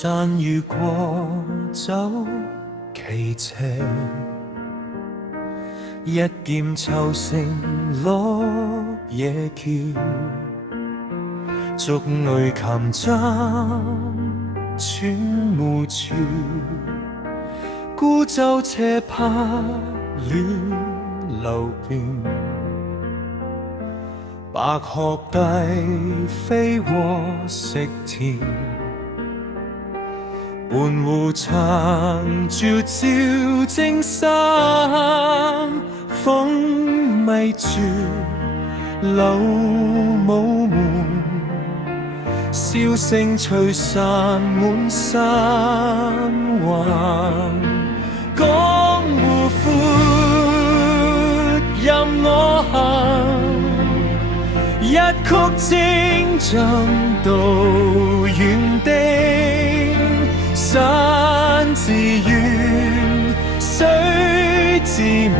山遇過走奇斜，一劍湊成落野橋，竹壘琴箏穿暮潮，孤舟斜泊戀流邊，白鶴低飛過食田，半壺殘照照青山，風迷住柳舞門，簫聲吹散滿山環。江湖闊任我行，一曲清浸到園丁，山自遠，水自明，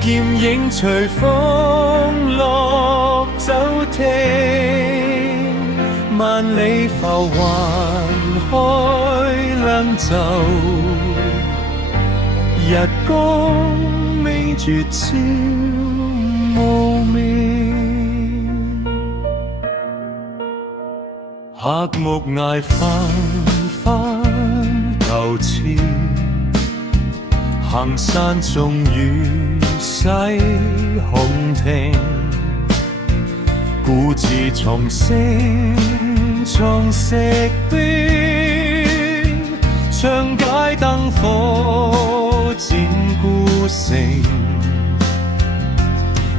劍影隨風落走聽，萬里浮還開冷袖，日光未絕照無眠，黑木崖翻翻舊詞，行山縱雨洗紅亭，故字重聲從石邊，長街燈火漸孤城，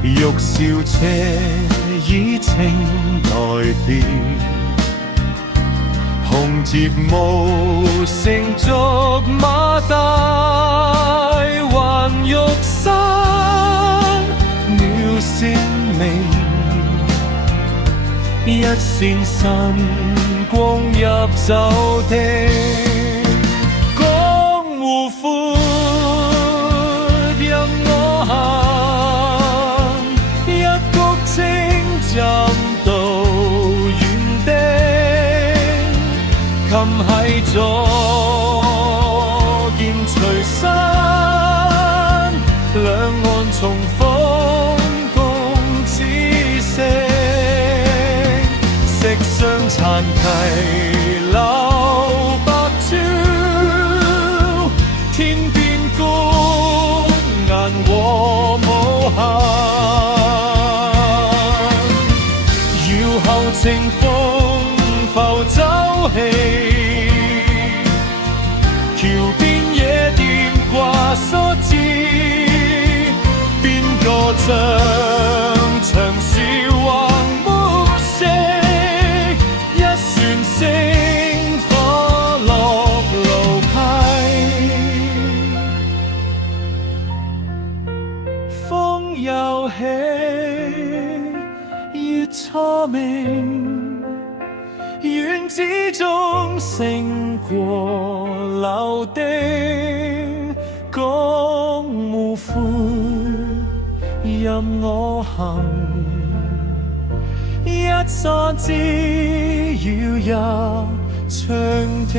玉簫車倚青代變，紅蝶舞成竹馬帶還玉山，鳥聲鳴，一線晨光入酒廳。江湖闊任我行，一曲清浸到園丁，琴繫左劍隨山，兩岸重逢共此色，石上殘堤留白蕉，天邊孤雁和無限，搖後清風浮酒氣，橋邊野店掛梳子，邊個將長嘯橫木石，一船星火落路溪，風又起，月初明，院子中勝過柳丁，江湖闊任我行，一梭子搖入長亭。